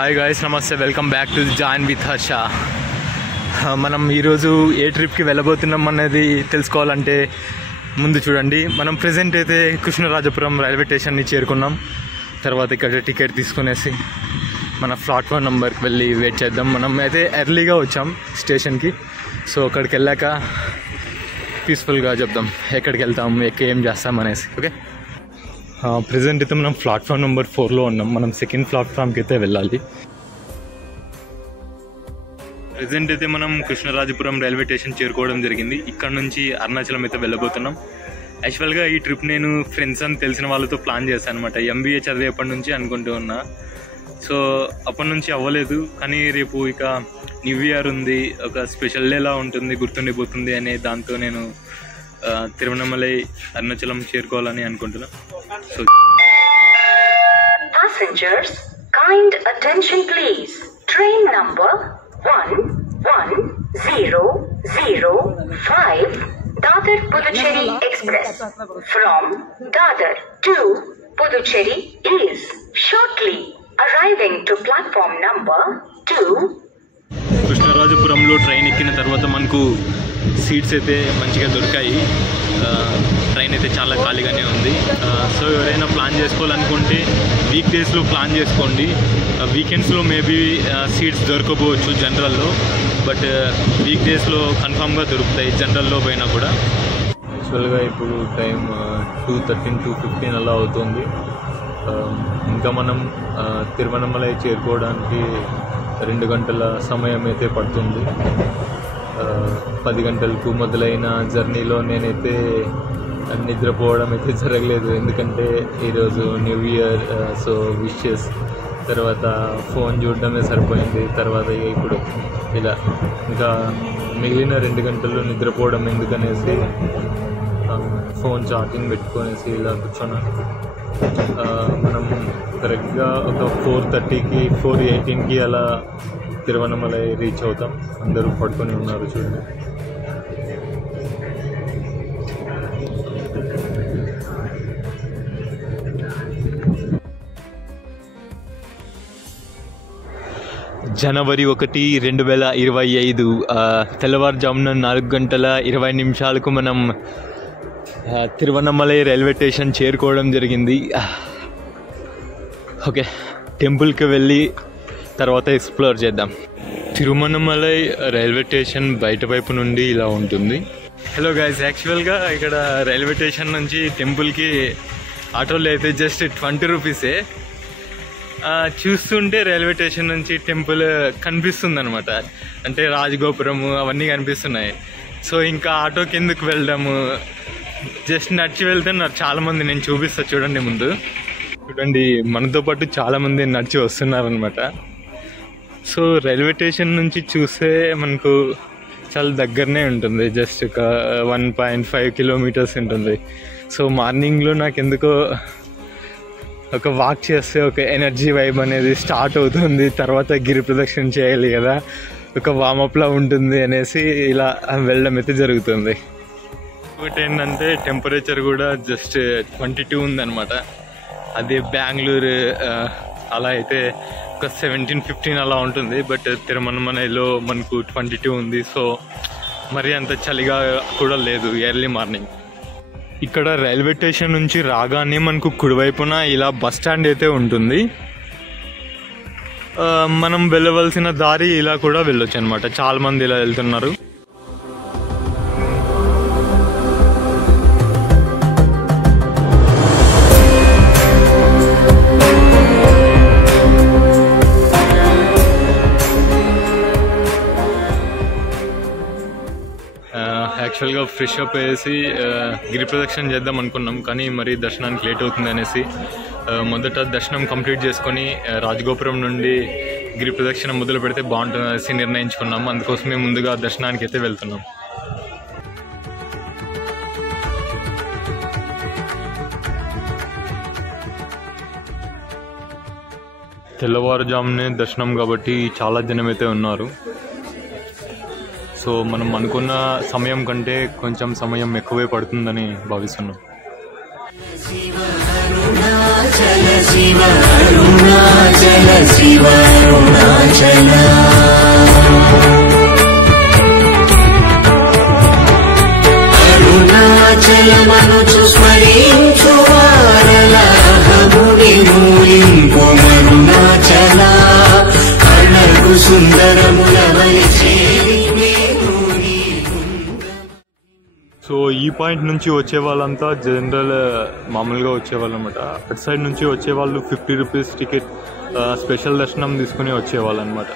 Hi guys, నమస్తే. Welcome back to join with Harsha. మనం ఈరోజు ఏ ట్రిప్కి వెళ్ళబోతున్నాం అనేది తెలుసుకోవాలంటే ముందు చూడండి. మనం ప్రజెంట్ అయితే కృష్ణరాజపురం రైల్వే స్టేషన్ని చేరుకున్నాం. తర్వాత ఇక్కడ టికెట్ తీసుకునేసి మన ప్లాట్ఫామ్ నెంబర్కి వెళ్ళి వెయిట్ చేద్దాం. మనం అయితే ఎర్లీగా వచ్చాం స్టేషన్కి. సో అక్కడికి వెళ్ళాక పీస్ఫుల్గా చెప్దాం ఎక్కడికి వెళ్తాం, ఏం చేస్తాం అనేసి. ఓకే, ప్రజెంట్ అయితే మనం ప్లాట్ఫామ్ నెంబర్ 4లో ఉన్నాం. మనం సెకండ్ ప్లాట్ఫామ్కి అయితే వెళ్ళాలి. ప్రజెంట్ అయితే మనం కృష్ణరాజపురం రైల్వే స్టేషన్ చేరుకోవడం జరిగింది. ఇక్కడ నుంచి అరుణాచలం అయితే వెళ్ళబోతున్నాం. యాక్చువల్గా ఈ ట్రిప్ నేను ఫ్రెండ్స్ అని తెలిసిన వాళ్ళతో ప్లాన్ చేశాను అనమాట. MBA చదివేపటి నుంచి అనుకుంటూ ఉన్నా. సో అప్పటి నుంచి అవ్వలేదు. కానీ రేపు ఇక న్యూ ఇయర్ ఉంది, ఒక స్పెషల్ డేలా ఉంటుంది, గుర్తుండిపోతుంది అనే దాంతో నేను తిరువణమలై అరుణాచలం చేరుకోవాలని అనుకుంటున్నా. So passengers, kind attention please. Train number 11005 Dadar Puducherry Express from Dadar to Puducherry is shortly arriving to platform number 2. కృష్ణరాజపురంలో train ఎక్కిన తర్వాత మనకు సీట్స్ అయితే మంచిగా దొరికాయి. ట్రైన్ అయితే చాలా ఖాళీగానే ఉంది. సో ఎవరైనా ప్లాన్ చేసుకోవాలనుకుంటే వీక్ డేస్లో ప్లాన్ చేసుకోండి. వీకెండ్స్లో మేబీ సీట్స్ దొరకకపోవచ్చు జనరల్లో, బట్ వీక్ డేస్లో కన్ఫామ్గా దొరుకుతాయి జనరల్లో పోయినా కూడా. యాక్చువల్గా ఇప్పుడు టైం 2:13, 2:15 అలా అవుతుంది. ఇంకా మనం తిరువణమలై చేరుకోవడానికి 2 గంటల సమయం అయితే పడుతుంది. 10 గంటలకు మొదలైన జర్నీలో నేనైతే నిద్రపోవడం అయితే జరగలేదు. ఎందుకంటే ఈరోజు న్యూ ఇయర్, సో విషెస్, తర్వాత ఫోన్ చూడడమే సరిపోయింది. తర్వాత ఇప్పుడు ఇలా ఇంకా మిగిలిన 2 గంటలు నిద్రపోవడం ఎందుకనేసి ఫోన్ ఛార్జింగ్ పెట్టుకొనేసి ఇలా కూర్చున్నాను. మనం కరెక్ట్గా ఒక 4:30కి 4:18కి అలా తిరువణమలై రీచ్ అవుతాం. అందరూ పడుకొని ఉన్నారు చూడండి. జనవరి 1, 2025 తెల్లవారుజామున 4:20 మనం తిరువణమలై రైల్వే స్టేషన్ చేరుకోవడం జరిగింది. ఓకే, టెంపుల్కి వెళ్ళి తర్వాత ఎక్స్ప్లోర్ చేద్దాం. తిరువణమలై రైల్వే స్టేషన్ బయట వైపు నుండి ఇలా ఉంటుంది. హలో గైస్, యాక్చువల్గా ఇక్కడ రైల్వే స్టేషన్ నుంచి టెంపుల్కి ఆటోలో అయితే జస్ట్ 20 రూపీసే. చూస్తుంటే రైల్వే స్టేషన్ నుంచి టెంపుల్ కనిపిస్తుంది అనమాట. అంటే రాజగోపురము అవన్నీ కనిపిస్తున్నాయి. సో ఇంకా ఆటోకి ఎందుకు వెళ్ళడము, జస్ట్ నడిచి వెళ్తే చాలామంది, నేను చూపిస్తా చూడండి. ముందు చూడండి, మనతో పాటు చాలామంది నడిచి వస్తున్నారనమాట. సో రైల్వే స్టేషన్ నుంచి చూస్తే మనకు చాలా దగ్గరనే ఉంటుంది. జస్ట్ ఒక 1.5 కిలోమీటర్స్ ఉంటుంది. సో మార్నింగ్లో నాకు ఎందుకో ఒక వాక్ చేస్తే ఒక ఎనర్జీ వైబ్ అనేది స్టార్ట్ అవుతుంది. తర్వాత గిరి ప్రదక్షిణ చేయాలి కదా, ఒక వామప్లా ఉంటుంది అనేసి ఇలా వెళ్ళడం అయితే జరుగుతుంది. ఒకటి ఏంటంటే టెంపరేచర్ కూడా జస్ట్ 22 ఉందన్నమాట. అదే బెంగళూరు అలా అయితే ఒక 17-15 అలా ఉంటుంది. బట్ తిరువణమలైలో మనకు 22 ఉంది. సో మరి అంత చలిగా కూడా లేదు ఎర్లీ మార్నింగ్. ఇక్కడ రైల్వే స్టేషన్ నుంచి రాగానే మనకు కుడివైపున ఇలా బస్ స్టాండ్ అయితే ఉంటుంది. మనం వెళ్ళవలసిన దారి ఇలా కూడా వెళ్ళొచ్చు అనమాట. చాలా మంది ఇలా వెళ్తున్నారు. యాక్చువల్గా ఫ్రెష్ అప్ వేసి గిరి ప్రదక్షిణ చేద్దాం అనుకున్నాం, కానీ మరి దర్శనానికి లేట్ అవుతుంది అనేసి మొదట దర్శనం కంప్లీట్ చేసుకొని రాజగోపురం నుండి గిరి ప్రదక్షిణ మొదలు పెడితే బాగుంటుంది అనేసి నిర్ణయించుకున్నాం. అందుకోసమే ముందుగా దర్శనానికి అయితే వెళ్తున్నాం. తెల్లవారుజామునే దర్శనం కాబట్టి చాలా జనం అయితే ఉన్నారు. సో మనం అనుకున్న సమయం కంటే కొంచెం సమయం ఎక్కువే పడుతుందని భావిస్తున్నాం. శివ అరుణాచల శివ అరుణాచల అరుణాచలమనుచు స్మరించు వారలాహముని మూలింపు అరుణాచల అణగు సుందరములవలి చేరి సో ఈ పాయింట్ నుంచి వచ్చే వాళ్ళంతా జనరల్ మామూలుగా వచ్చేవాళ్ళు అనమాట. అటు సైడ్ నుంచి వచ్చేవాళ్ళు 50 రూపీస్ టికెట్ స్పెషల్ దర్శనం తీసుకుని వచ్చేవాళ్ళు అనమాట.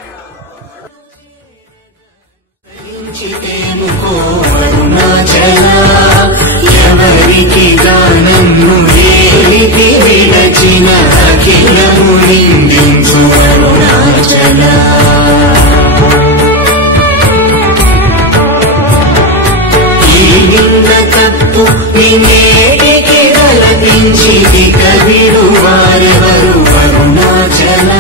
ఎవరికి గానము విడచిన అఖిలము నిందించు అరుణాచల నిన్న తప్పు నేటికి గలపించి కవిడు వారెవరు అరుణాచల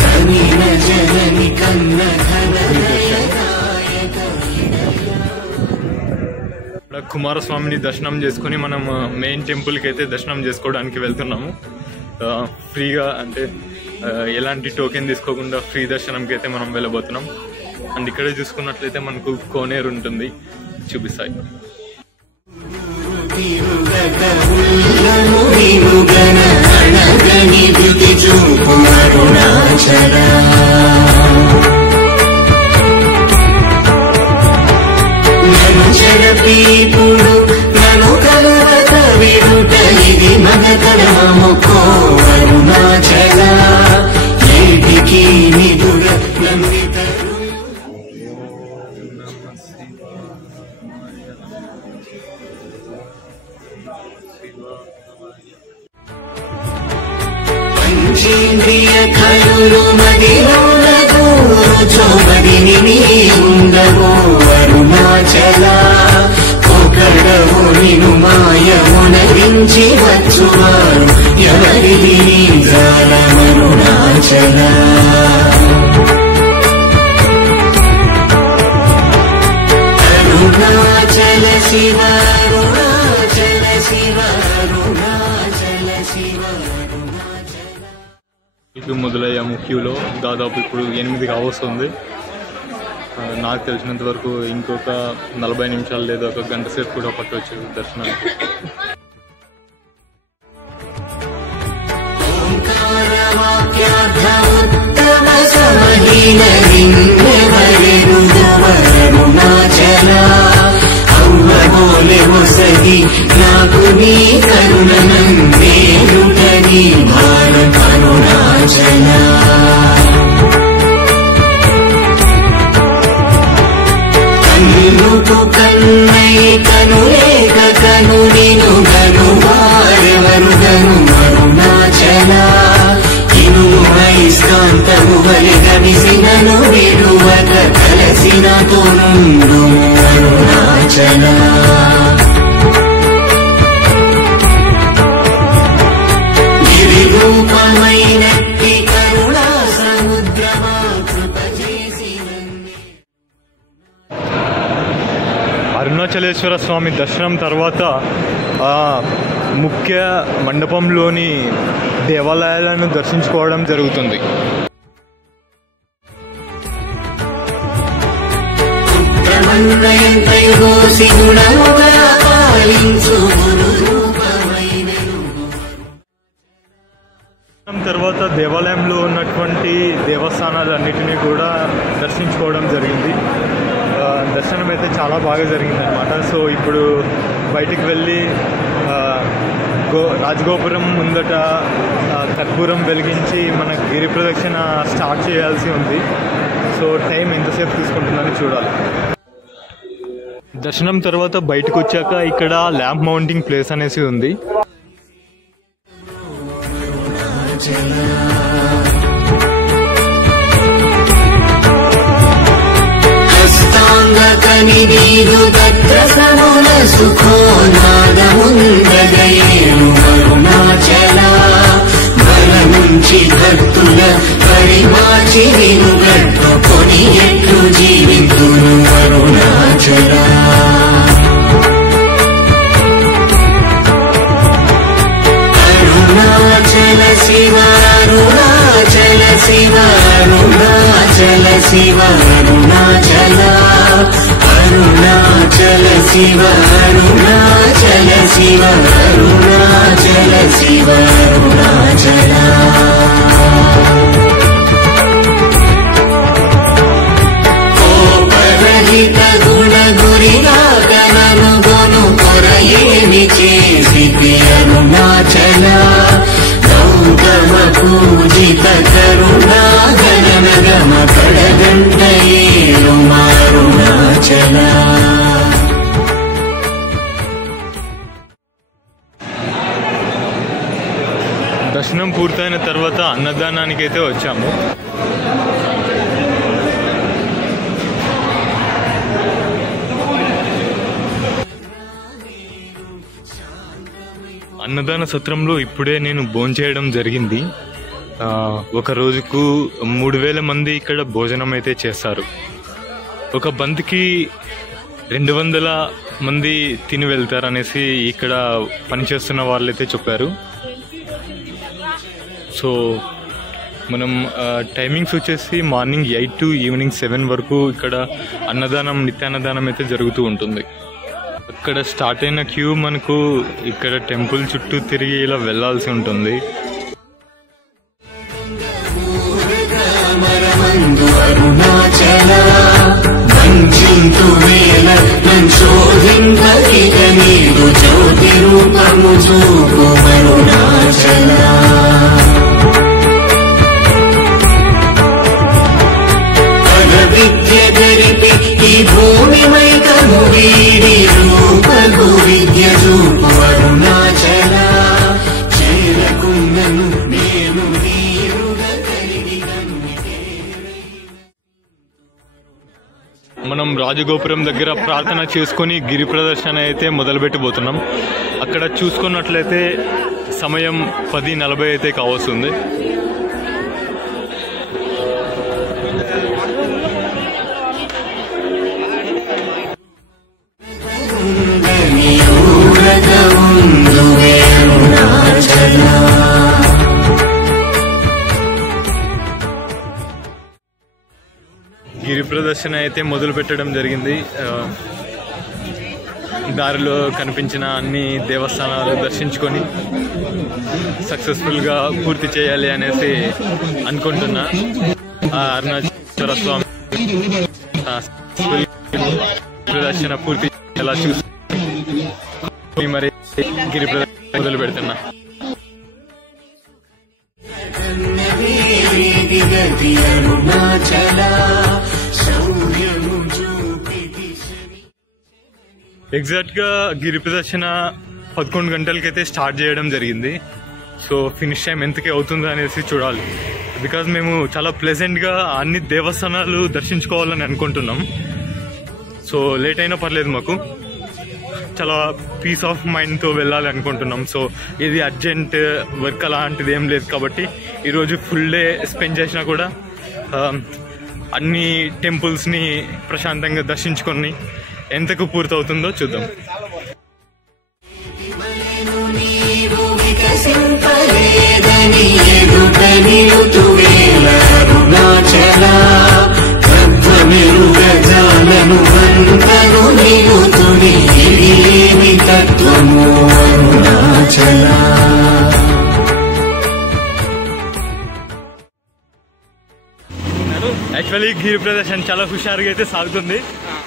కనిన జనని కన్న కుమారస్వామిని దర్శనం చేసుకుని మనం మెయిన్ టెంపుల్కి అయితే దర్శనం చేసుకోవడానికి వెళ్తున్నాము. ఫ్రీగా అంటే ఎలాంటి టోకెన్ తీసుకోకుండా ఫ్రీ దర్శనంకి అయితే మనం వెళ్ళబోతున్నాం. అండ్ ఇక్కడే చూసుకున్నట్లయితే మనకు కోనేరు ఉంటుంది, చూపిస్తాయి. చెరపీపుడు నను కలవత విడుట ఇది మన కడమముకో అరుణాచల ఏటికి నిదుర నందితరు పంచేంద్రియ కలులు మదిలోనగో చోబడిని ఉండవో అరుణాచల ఒకడవు నిను మాయమునరించి వచ్చువారు ఎవరిది జాలమరుణాచల అరుణాచల శివ అరుణాచల శివ అరుణాచల శివ అరుణాచల. ఇటు మొదలయ్యాము క్యూలో. దాదాపు ఇప్పుడు 8 కావస్తుంది. నాకు తెలిసినంత వరకు ఇంకొక 40 నిమిషాలు లేదా ఒక గంట సేపు కూడా పట్టవచ్చు దర్శనానికి. నాకు నీ కరుణనందేరుటని భారత అరుణాచల కన్నుకు కన్నై కనులేక కను నిను గను వారెవరు గను అరుణాచల ఇను ఐస్కాంతము వలె గమిసినను విడువక కలసిన తోనుండు అరుణాచల గిరిరూపమైనట్టి కరుణా సముద్రమా కృప చేసినన్ని. అరుణాచలేశ్వర స్వామి దర్శనం తర్వాత ముఖ్య మండపంలోని దేవాలయాలను దర్శించుకోవడం జరుగుతుంది. తర్వాత దేవాలయంలో ఉన్నటువంటి దేవస్థానాలన్నిటినీ కూడా దర్శించుకోవడం జరిగింది. దర్శనం అయితే చాలా బాగా జరిగింది అనమాట. సో ఇప్పుడు బయటికి వెళ్ళి రాజగోపురం ముందట కర్పూరం వెలిగించి మన గిరి ప్రదక్షిణ స్టార్ట్ చేయాల్సి ఉంది. సో టైం ఎంతసేపు తీసుకుంటుందని చూడాలి. దర్శనం తర్వాత బయటకు వచ్చాక ఇక్కడ ల్యాంప్ మౌంటింగ్ ప్లేస్ అనేసి ఉంది. కనిదీరు దత్త సముల సుఖో నాదముందగయేను అరుణాచల బల నుంచి భక్తుల పరిమాచి వినుగట్టుకొని ఎట్లు జీవితును అరుణాచల అరుణాచల శివ అరుణాచల శివ అరుణాచల శివ అరుణాచల అరుణాచల శివ అరుణాచల శివ అరుణాచల శివ అరుణాచల కోపరహిత గుణ గురిగాగనను గొను కొరయేమి చేసితి అరుణాచల గౌతమ పూజిత కరుణా గగనగమ కడగంటయేరు అరుణాచల. దర్శనం పూర్తయిన తర్వాత అన్నదానానికైతే వచ్చాము. అన్నదాన సత్రంలో ఇప్పుడే నేను భోంచేయడం జరిగింది. ఒక రోజుకు 3000 మంది ఇక్కడ భోజనం అయితే చేస్తారు. ఒక బంతికి 200 మంది తిని వెళ్తారు అనేసి ఇక్కడ పనిచేస్తున్న వాళ్ళైతే చెప్పారు. సో మనం టైమింగ్స్ వచ్చేసి మార్నింగ్ 8 to ఈవినింగ్ 7 వరకు ఇక్కడ అన్నదానం నిత్యాన్నదానం అయితే జరుగుతూ ఉంటుంది. ఇక్కడ స్టార్ట్ అయిన క్యూ మనకు ఇక్కడ టెంపుల్ చుట్టూ తిరిగి ఇలా వెళ్లాల్సి ఉంటుంది. మనం రాజగోపురం దగ్గర ప్రార్థన చేసుకొని గిరి ప్రదర్శన అయితే మొదలుపెట్టబోతున్నాం. అక్కడ చూసుకున్నట్లయితే సమయం 10:40 అయితే కావస్తుంది. గిరి ప్రదర్శన అయితే మొదలు పెట్టడం జరిగింది. దారిలో కనిపించిన అన్ని దేవస్థానాలు దర్శించుకొని సక్సెస్ఫుల్గా పూర్తి చేయాలి అనేసి అనుకుంటున్నా. అరుణాచల స్వామి ప్రదర్శన పూర్తి ఎలా చూసి మరి గిరి ప్రదర్శన మొదలు పెడుతున్నా. ఎగ్జాక్ట్ గా గిరి ప్రదర్శన 11 గంటలకైతే స్టార్ట్ చేయడం జరిగింది. సో ఫినిష్ టైం ఎంతకి అవుతుందో అనేసి చూడాలి. బికాజ్ మేము చాలా ప్లెజెంట్ గా అన్ని దేవస్థానాలు దర్శించుకోవాలని అనుకుంటున్నాం. సో లేట్ అయినా పర్లేదు, మాకు చాలా పీస్ ఆఫ్ మైండ్ తో వెళ్ళాలి అనుకుంటున్నాం. సో ఇది అర్జెంట్ వర్క్ అలాంటిది ఏం లేదు కాబట్టి ఈరోజు ఫుల్ డే స్పెండ్ చేసినా కూడా అన్ని టెంపుల్స్ ని ప్రశాంతంగా దర్శించుకొని ఎంతకు పూర్తవుతుందో చూద్దాం. యాక్చువల్లీ గిరి ప్రదర్శన చాలా హుషారుగా అయితే సాగుతుంది.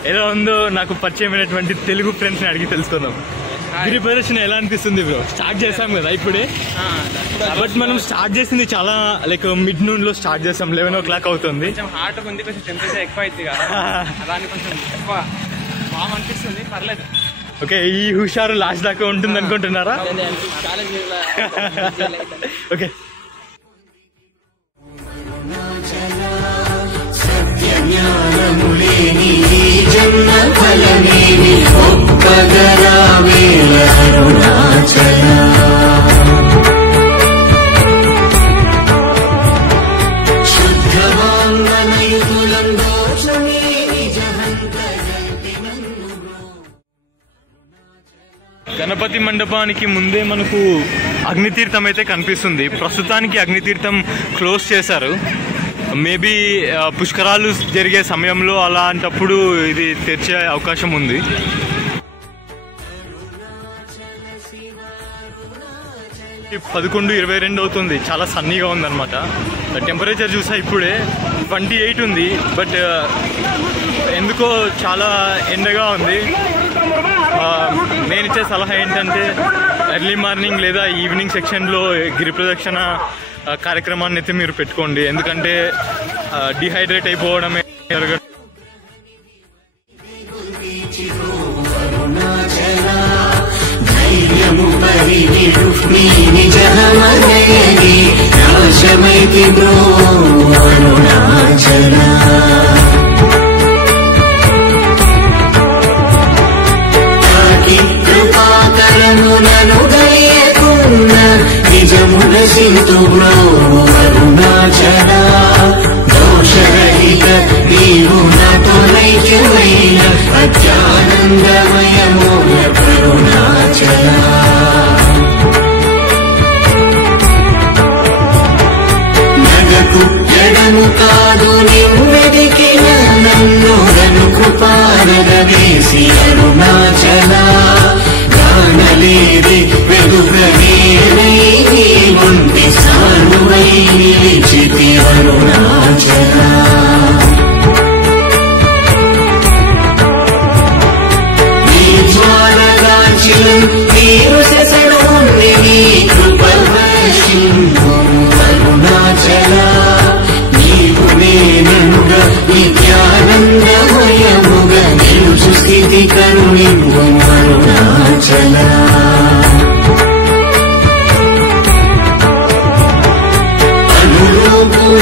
ఎలా ఉందో నాకు పరిచయమైనటువంటి తెలుగు ఫ్రెండ్స్ ని అడిగి తెలుసుకుందాం. గిరి ప్రదర్శన ఎలా అనిపిస్తుంది బ్రో? స్టార్ట్ చేసాం కదా ఇప్పుడే, బట్ మనం స్టార్ట్ చేసింది చాలా లైక్ మిడ్ నూన్ లో స్టార్ట్ చేసాం. 11 o'clock అవుతుంది. హార్ట్ ఉంది, కొంచెం టెంపరేచర్ ఎక్కువ అవుతుంది కదా, దాన్ని కొంచెం ఎక్కువ బాగా అనిపిస్తుంది. పర్లేదు. ఓకే, ఈ హుషారు లాస్ట్ దాకా ఉంటుంది అనుకుంటున్నారా? ఓకే, జ్ఞానములేని జన్మ ఫలమేమి ఒప్పగరా వేళ అరుణాచల. శుద్ధవాంగనయుతులం దోషమే గణపతి మండపానికి ముందే మనకు అగ్నితీర్థం అయితే కనిపిస్తుంది. ప్రస్తుతానికి అగ్నితీర్థం క్లోజ్ చేశారు. మేబీ పుష్కరాలు జరిగే సమయంలో అలాంటప్పుడు ఇది తెరిచే అవకాశం ఉంది. 11:22 అవుతుంది. చాలా సన్నీగా ఉందన్నమాట. టెంపరేచర్ చూసా ఇప్పుడే 28 ఉంది. బట్ ఎందుకో చాలా ఎండగా ఉంది. నేను ఇచ్చే సలహా ఏంటంటే ఎర్లీ మార్నింగ్ లేదా ఈవినింగ్ సెక్షన్లో గిరి ప్రదక్షిణ కార్యక్రమాన్ని అయితే మీరు పెట్టుకోండి. ఎందుకంటే డిహైడ్రేట్ అయిపోవడమే జరగదు. నిజమున సింతు బ్రో అరుణాచల దోషరహిత నీవు నాతో నైక్యమైన అత్యానందమయమో కరుణాచల నగకు ఎడము కాదు నిమ్మెదికిన నన్ను నన్ను కృపానగ వేసి అరుణాచల గానలేది వెలుగనేనై ఉంటి సానువై నిలిచితి అరుణాచల నీ జ్వాలగాంచిలం నీరు శశను ఉంది నీ కృపవర్షింపు అరుణాచల నీవు నేననుగా నిత్యానందమయముగా నిలుచు స్థితి కరుణింపు అరుణాచల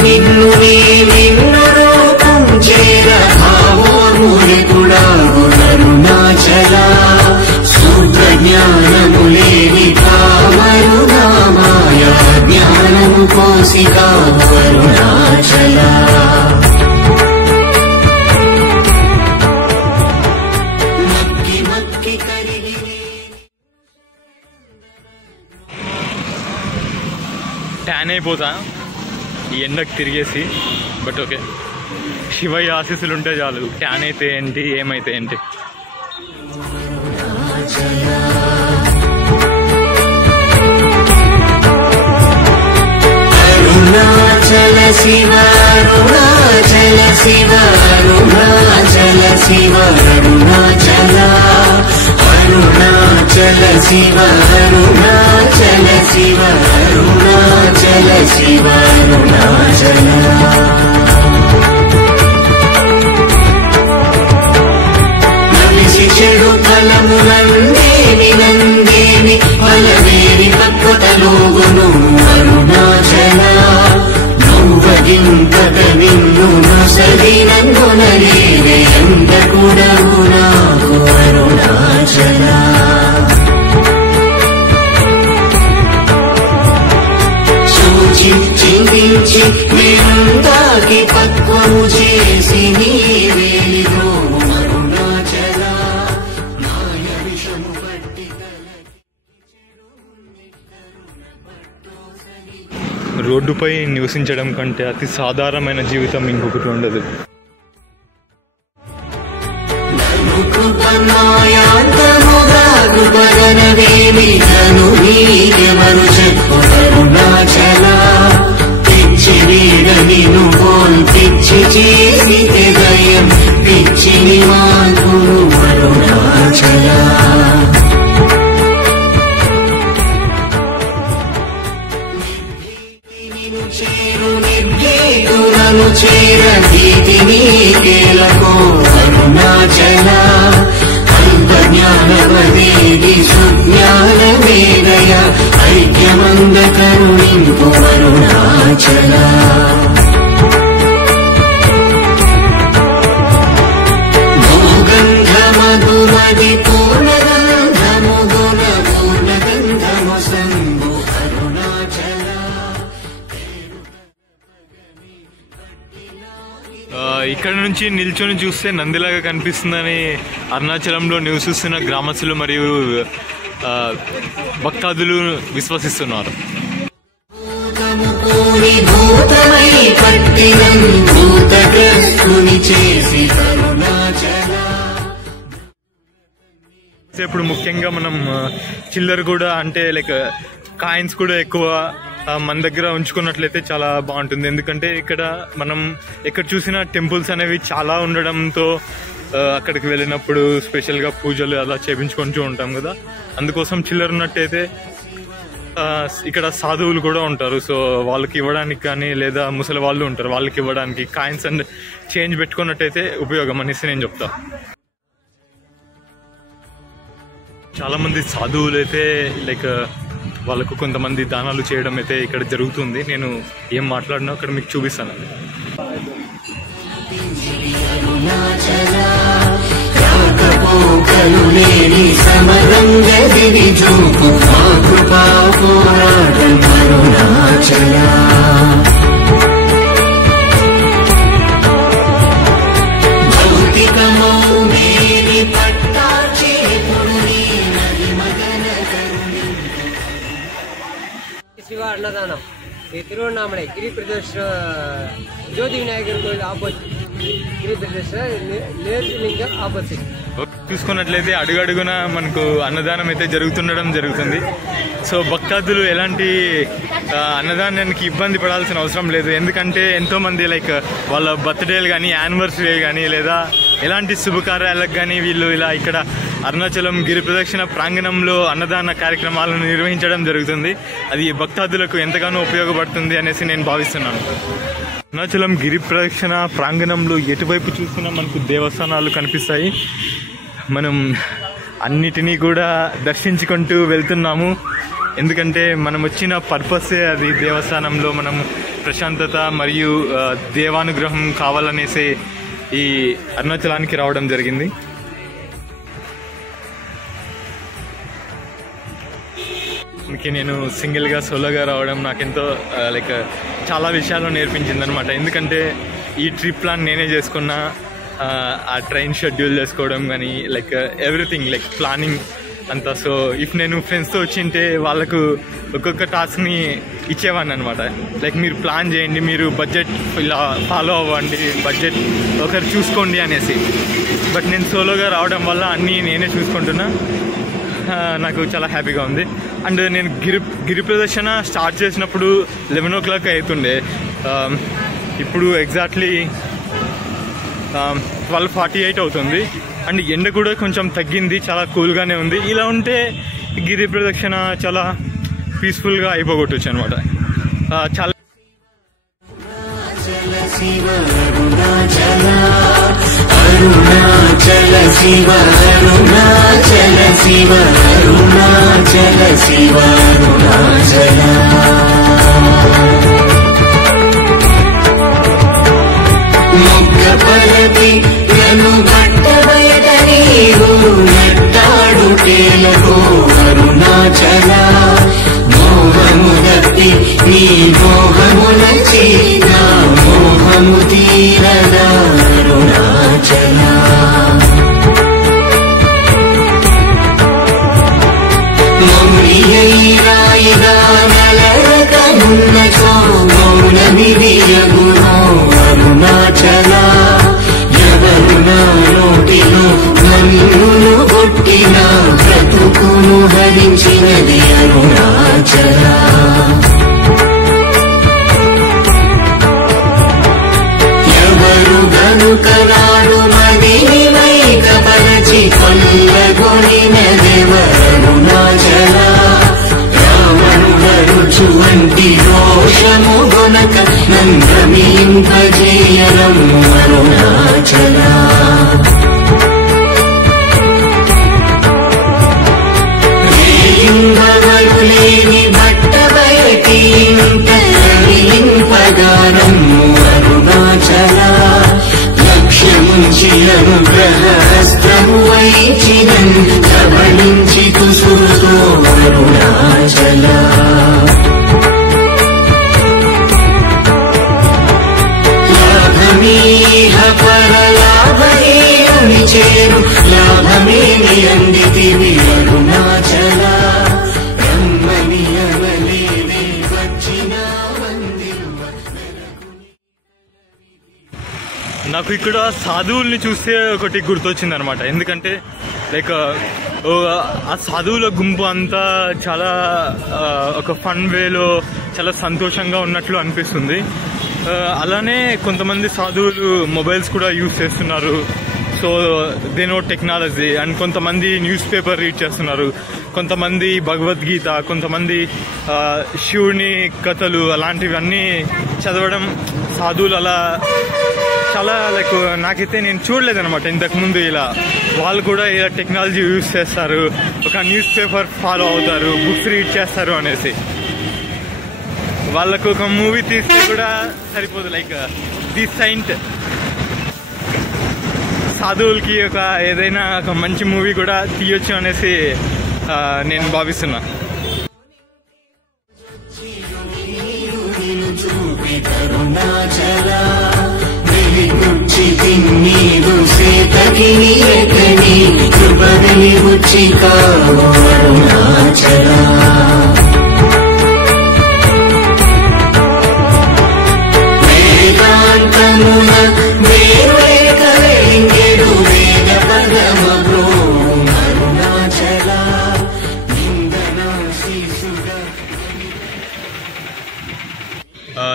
నిన్ను నిన్ను రూపం చేర భావోర్ముని కూడా అరుణాచల సూత్ర జ్ఞానము లేని కామరుగా మాయా జ్ఞానము కోసిగా అరుణాచల మక్కి మక్కి కరిగి ట్యాన్ అయిపోతా ఈ ఎండకు తిరిగేసి. బట్ ఓకే, శివయ్య ఆశీస్సులు ఉంటే చాలు. ట్యాన్ అయితే ఏంటి, ఏమైతే ఏంటి. అరుణాచల శివ అరుణాచల శివ అరుణాచల శివ అరుణాచల అరుణాచల శివ అరుణాచల శివ అరుణాచల శివ అరుణాచల నలిసి చెడు ఫలములందేని నందేని ఫలవేరి పక్కుతలోగును అరుణాచల నౌవగింపక నిన్ను నొసగినందునలేవే ఎంత కూడవు నాకు అరుణాచల సూచి చింతించి నిందాకి పక్వము చేసి నీవేలిగో అరుణాచల మాయ విషము పట్టి రోడ్డుపై నివసించడం కంటే అతి సాధారణమైన జీవితం ఇంకొకటి ఉండదు. అరుణాచల పిచ్చి వీడని నువ్వు పిచ్చి చేసి హృదయం పిచ్చిని మాకు అరుణాచల చేరు నిర్గేతులను చేర భీతి నీకేలకు అరుణాచల అల్పజ్ఞానవదేవి సుజ్ఞానవేదయ ఐక్యమంద కరుణింపు అరుణాచల గోగంధమధుమది పూర్ణగంధము గుణ పూర్ణగంధము సంభు అరుణాచల ఇక్కడ నుంచి నిల్చొని చూస్తే నందిలాగా కనిపిస్తుందని అరుణాచలంలో నివసిస్తున్న గ్రామస్తులు మరియు భక్తాదులు విశ్వసిస్తున్నారు. భూతమై పట్టి దినం భూతగ్రస్తుని చేసి కరుణాచల. ఇప్పుడు ముఖ్యంగా మనం చిల్లర కూడా అంటే లైక్ కాయిన్స్ కూడా ఎక్కువ మన దగ్గర ఉంచుకున్నట్లయితే చాలా బాగుంటుంది. ఎందుకంటే ఇక్కడ మనం ఎక్కడ చూసినా టెంపుల్స్ అనేవి చాలా ఉండడంతో అక్కడికి వెళ్ళినప్పుడు స్పెషల్గా పూజలు అలా చేయించుకుంటూ ఉంటాం కదా. అందుకోసం చిల్లర ఉన్నట్టయితే ఇక్కడ సాధువులు కూడా ఉంటారు, సో వాళ్ళకి ఇవ్వడానికి కానీ లేదా ముసలి వాళ్ళు ఉంటారు వాళ్ళకి ఇవ్వడానికి కాయిన్స్ అండ్ చేంజ్ పెట్టుకున్నట్టయితే ఉపయోగం అనేసి నేను చెప్తా. చాలా మంది సాధువులు అయితే లైక్ వాళ్ళకు కొంతమంది దానాలు చేయడం అయితే ఇక్కడ జరుగుతుంది. నేను ఏం మాట్లాడినా అక్కడ మీకు చూపిస్తాను. శివ అన్నదానం ఈ తిరువన్నామలై గిరి ప్రదర్శన జ్యోతి వినాయకర్ కోయిల్ ఆపోజిట్ గిరి ప్రదర్శన నేర్చులింగ ఆపోజిట్ చూసుకున్నట్లయితే అడుగడుగున మనకు అన్నదానం అయితే జరుగుతుంది. సో భక్తాదులు ఎలాంటి అన్నదానానికి ఇబ్బంది పడాల్సిన అవసరం లేదు. ఎందుకంటే ఎంతో మంది లైక్ వాళ్ళ బర్త్డేలు కానీ యానివర్సరీ కానీ లేదా ఎలాంటి శుభకార్యాలకు కానీ వీళ్ళు ఇలా ఇక్కడ అరుణాచలం గిరి ప్రదక్షిణ ప్రాంగణంలో అన్నదాన కార్యక్రమాలను నిర్వహించడం జరుగుతుంది. అది భక్తాదులకు ఎంతగానో ఉపయోగపడుతుంది అనేసి నేను భావిస్తున్నాను. అరుణాచలం గిరి ప్రదక్షిణ ప్రాంగణంలో ఎటువైపు చూసినా మనకు దేవస్థానాలు కనిపిస్తాయి. మనం అన్నిటినీ కూడా దర్శించుకుంటూ వెళ్తున్నాము. ఎందుకంటే మనం వచ్చిన పర్పసే అది దేవస్థానంలో మనం ప్రశాంతత మరియు దేవానుగ్రహం కావాలనేసి ఈ అరుణాచలానికి రావడం జరిగింది. నేను సింగిల్గా సోలోగా రావడం నాకెంతో లైక్ చాలా విషయాలు నేర్పించింది అనమాట. ఎందుకంటే ఈ ట్రిప్ ప్లాన్ నేనే చేసుకున్నా, ఆ ట్రైన్ షెడ్యూల్ చేసుకోవడం కానీ లైక్ ఎవ్రీథింగ్ లైక్ ప్లానింగ్ అంతా. సో ఇఫ్ నేను ఫ్రెండ్స్తో వచ్చింటే వాళ్ళకు ఒక్కొక్క టాస్క్ని ఇచ్చేవాడిని అనమాట. లైక్ మీరు ప్లాన్ చేయండి, మీరు బడ్జెట్ ఇలా ఫాలో అవ్వండి, బడ్జెట్ ఒకరు చూసుకోండి అనేసి. బట్ నేను సోలోగా రావడం వల్ల అన్నీ నేనే చూసుకుంటున్నా. నాకు చాలా హ్యాపీగా ఉంది. అండ్ నేను గిరి ప్రదర్శన స్టార్ట్ చేసినప్పుడు 11 o'clock అవుతుండే. ఇప్పుడు ఎగ్జాక్ట్లీ 12:48 అవుతుంది. అండ్ ఎండ కూడా కొంచెం తగ్గింది, చాలా కూల్గానే ఉంది. ఇలా ఉంటే గిరి ప్రదక్షిణ చాలా పీస్ఫుల్గా అయిపోగొట్టచ్చు అనమాట. చాలా అరుణాచల శివ అరుణాచల శివ అరుణాచల శివ అరుణాచల మొగ్గ పలకి నన్ను బట్ట బయట నీవు నెట్టాడు తేలకు అరుణాచల మోహము దప్పి నీ మోహములచి నా మోహము తీరదా అరుణాచల మౌనియైరాయిగా నలరకమున్న మౌనమిదియగునో అరుణాచల ఎవరు నా నోటిలో నన్నును కొట్టిన బ్రతుకును హరించినది అరుణాచల ఎవరు గనుకరాడు మదిని వైకపరచి కొల్లగొనినదెవరుణాచల రావణుడరుచు వంటి రోషము గొనక నందమింపజేయరము అరుణాచల రేయింబవలు లేని బట్ట బయటి ఇంపగానము అరుణాచల లక్ష్యముంచి అనుగ్రహస్త్రము వైచినన్ కవళించి కుసుతో అరుణాచల లాభమీహ పరలాభమేయుని చేరు లాభమేమి అందితివి అరుణాచల బ్రహ్మనియమలేదే వచ్చిన వందిరువ నాకు ఇక్కడ సాధువుల్ని చూస్తే ఒకటి గుర్తొచ్చింది అనమాట. ఎందుకంటే లైక్ ఆ సాధువుల గుంపు అంతా చాలా ఒక ఫన్ వేలో చాలా సంతోషంగా ఉన్నట్లు అనిపిస్తుంది. అలానే కొంతమంది సాధువులు మొబైల్స్ కూడా యూజ్ చేస్తున్నారు. So they know technology. And కొంతమంది న్యూస్ పేపర్ రీడ్ చేస్తున్నారు, కొంతమంది భగవద్గీత, కొంతమంది శివుని కథలు అలాంటివన్నీ చదవడం. సాధువులు అలా చాలా లైక్ నాకైతే నేను చూడలేదన్నమాట ఇంతకుముందు. ఇలా వాళ్ళు కూడా ఇలా టెక్నాలజీ యూజ్ చేస్తారు, ఒక న్యూస్ పేపర్ ఫాలో అవుతారు, బుక్స్ రీడ్ చేస్తారు అనేసి. వాళ్ళకు ఒక మూవీ తీస్తే కూడా సరిపోదు. లైక్ ది సైంట్ సాధువులకి ఒక ఏదైనా ఒక మంచి మూవీ కూడా తీయొచ్చు అనేసి నేను భావిస్తున్నా.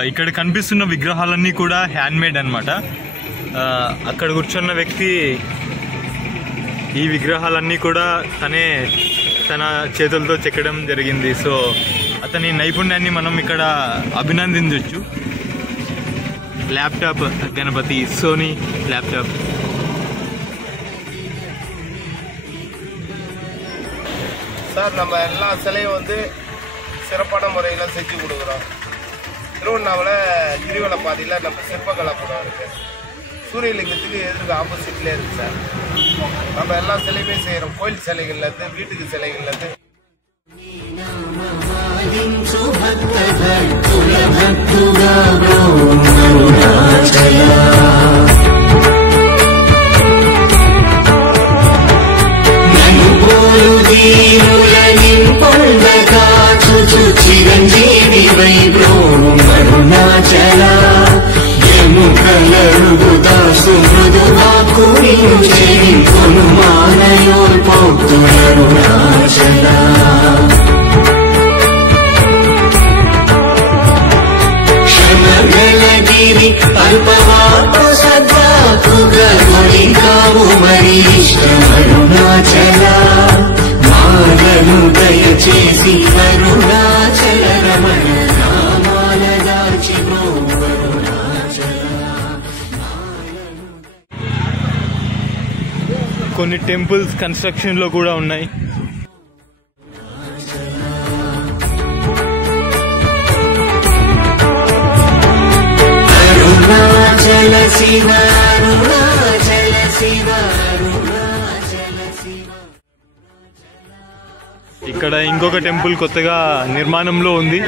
ఇక్కడ కనిపిస్తున్న విగ్రహాలన్నీ కూడా హ్యాండ్ మేడ్ అనమాట. అక్కడ కూర్చున్న వ్యక్తి ఈ విగ్రహాలన్నీ కూడా తన చేతులతో చెక్కడం జరిగింది. సో అతని నైపుణ్యాన్ని మనం ఇక్కడ అభినందించవచ్చు. Laptop Ganapati, Sony laptop. Sir, நம்ம எல்லா சிலையும் வந்து சிறப்பான முறையில் செஞ்சு கொடுக்குறோம். திருவண்ணாமலை கிரிவல பாதையில் நம்ம சிற்பக்கலாபுரம் இருக்குது. சூரியலிங்கத்துக்கு எதிர்க்கு ஆப்போசிட்லேயே இருக்குது சார். நம்ம எல்லா சிலையுமே செய்கிறோம். கோயில் சிலைகள்லேருந்து வீட்டுக்கு சிலைகள்லேருந்து. చిరంజీవి వైబ్రో అరుణాచల ఎముకలరుగుతా సుమృదుగా కురిను చెరికొను మానయోల్ పోతు అరుణాచల. క్షమగలగిరి అల్పవాకు సద్వాకుగా మరికావు మరి ఇష్టం అరుణాచల. మాలను దయచేసి అరుణాచల రమణ నామాల దాచి అరుణాచల. కొన్ని టెంపుల్స్ కన్స్ట్రక్షన్ లో కూడా ఉన్నాయి. అరుణాచల శివ అరుణాచల శివ అరుణాచల శివ. ఇక్కడ ఇంకొక టెంపుల్ కొత్తగా నిర్మాణంలో ఉంది.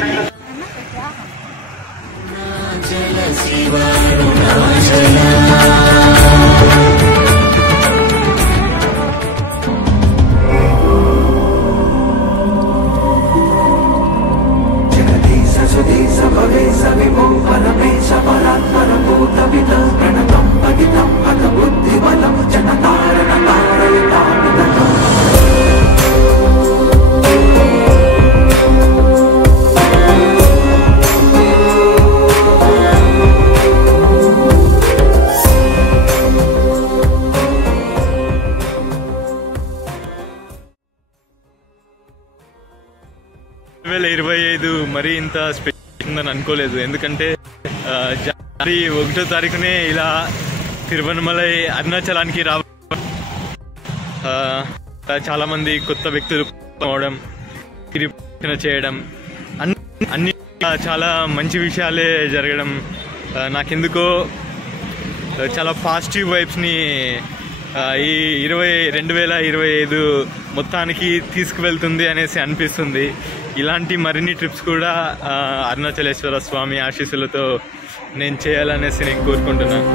మరీ ఇంత స్పెషల్ ఉందని అనుకోలేదు. ఎందుకంటే జనవరి 1వ తారీఖునే ఇలా తిరువన్నమలై అరుణాచలానికి చాలా మంది కొత్త వ్యక్తులు అవడం, చేయడం, అన్ని చాలా మంచి విషయాలే జరగడం నాకెందుకో చాలా పాజిటివ్ వైబ్స్ని ఈ 2025 మొత్తానికి తీసుకువెళ్తుంది అనేసి అనిపిస్తుంది. ఇలాంటి మరిన్ని ట్రిప్స్ కూడా అరుణాచలేశ్వర స్వామి ఆశీస్సులతో నేను చేయాలనేసి నేను కోరుకుంటున్నాను.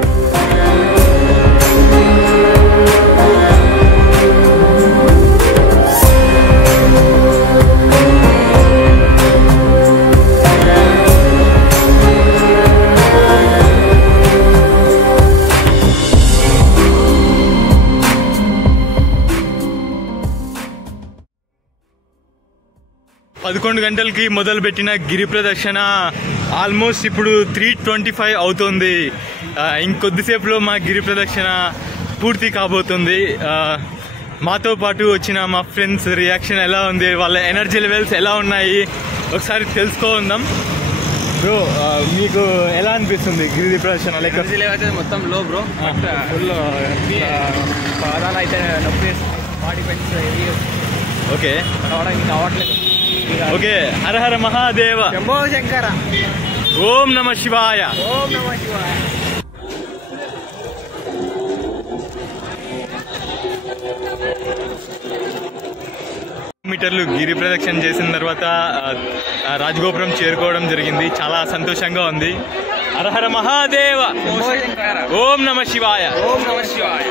11 గంటలకి మొదలుపెట్టిన గిరి ప్రదక్షిణ ఆల్మోస్ట్ ఇప్పుడు 3:25 అవుతుంది. ఇంకొద్దిసేపులో మా గిరి ప్రదక్షిణ పూర్తి కాబోతుంది. మాతో పాటు వచ్చిన మా ఫ్రెండ్స్ రియాక్షన్ ఎలా ఉంది, వాళ్ళ ఎనర్జీ లెవెల్స్ ఎలా ఉన్నాయి ఒకసారి తెలుసుకుందాం. బ్రో, మీకు ఎలా అనిపిస్తుంది గిరి ప్రదక్షిణ? లైక్ ఎనర్జీ లెవెల్ అయితే మొత్తం లో బ్రో, ఫుల్ పాదాలు అయితే నొప్పి, బాడీ పెయిన్స్ ఓకే రావడానికి అవ్వట్లేదు. ఓకే, హర హర మహాదేవ, శంభో శంకర, ఓం నమ శివాయ. ఓం నమ శివాయ. మీటర్లు గిరి ప్రదక్షిణ చేసిన తర్వాత రాజగోపురం చేరుకోవడం జరిగింది. చాలా సంతోషంగా ఉంది. హర హర మహాదేవ, శంభో శంకర, ఓం నమ శివాయ. ఓం నమ శివాయ.